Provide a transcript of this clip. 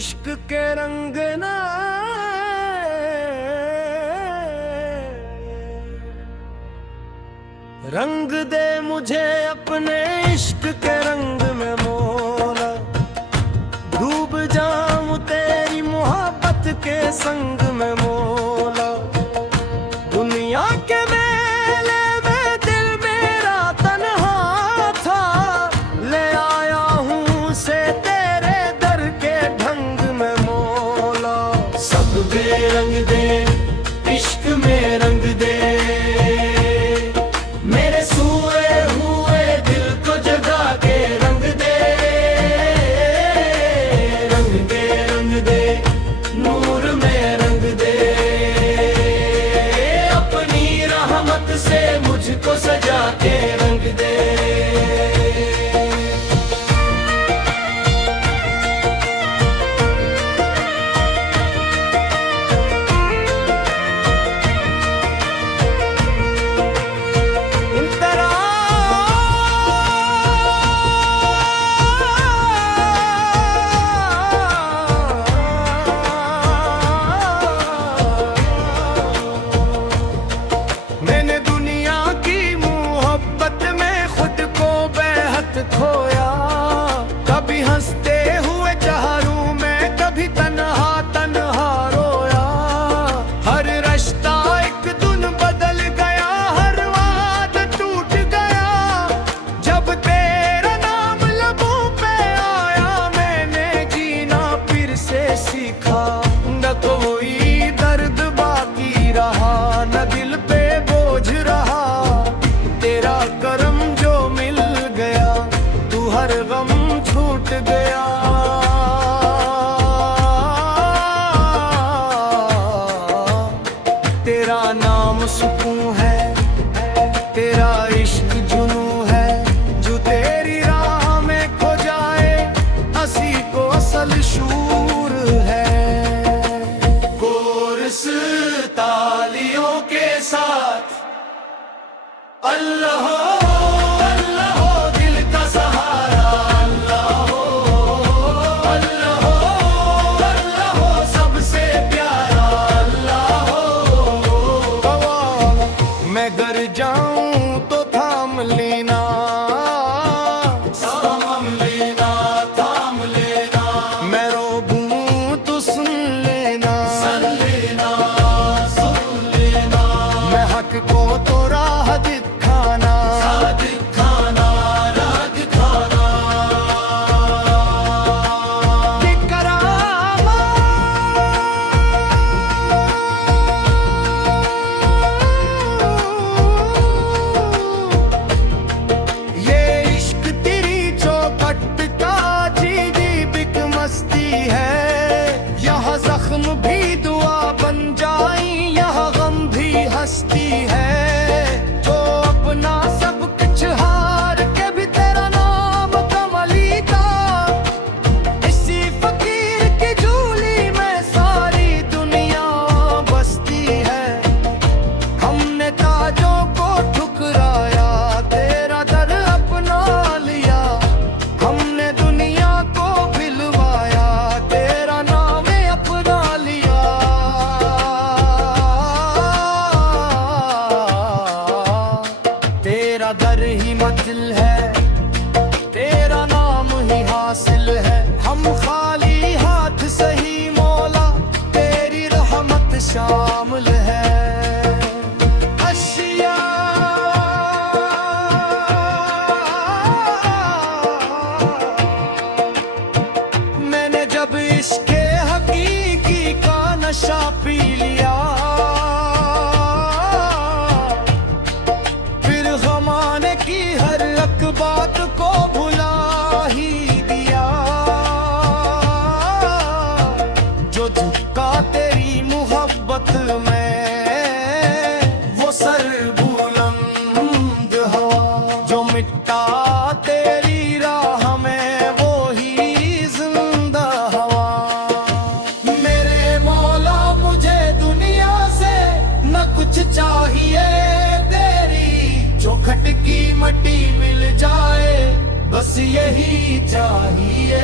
इश्क के रंग ना रंग दे मुझे अपने इश्क के रंग में मौला, डूब जाऊं तेरी मोहब्बत के संग में मौला। दुनिया के मेले में दिल मेरा तन्हा था, ले आया हूँ से तेरे दर के ढंग में मौला। सब बेरंग दे इश्क में रंग दे, मेरे सोए हुए दिल को जगा के रंग दे। रंग दे रंग दे नूर में रंग दे, अपनी रहमत से मुझको सजा के रंग दे। खोया कभी हंसते हुए चेहरों में, कभी तन्हा तन्हा रोया। हर रास्ता एक दिन बदल गया, हर वाद टूट गया। जब तेरा नाम लबों पे आया, मैंने जीना फिर से सीखा। न कोई दर्द बाकी रहा, न दिल पे बोझ रहा। तेरा करम जो मिल गया, हर गम छूट गया। तेरा नाम सुकून है, तेरा इश्क जुनू है। जो तेरी राह में खो जाए, हंसी को असल शूर है। कोरस तालियों के साथ अल्लाह जाऊं तो थाम लेना, थाम लेना, थाम लेना। मैं रोऊं तो सुन लेना, सुन लेना, सुन लेना। मैं हक को तो राह दिखाना, राह दिखाना, राह दिखाना। जख्म भी दुआ बन जाई, यह गम भी हंसती है। जो अपना सब कुछ हार के भी तेरा नाम कमली का, इसी फकीर की झोली में सारी दुनिया बसती है। हमने ताजों को ठुकराया, तेरा दर अपना लिया। हमने दुनिया को भिलवाया, तेरा नाम दर ही मंजिल है, तेरा नाम ही हासिल है। हम खाली हाथ सही मौला, तेरी रहमत शामिल है। अशिया मैंने जब इश्क़े हकीकी का नशा पी लिया, की हर एक बात को भुला ही दिया। जो झुका तेरी मोहब्बत में, वो सर बुलंद हवा। जो मिटा तेरी राह में, वो ही जिंदा हवा। मेरे मौला मुझे दुनिया से न कुछ चाहिए, जो खटकी मट्टी मिल जाए, बस यही चाहिए।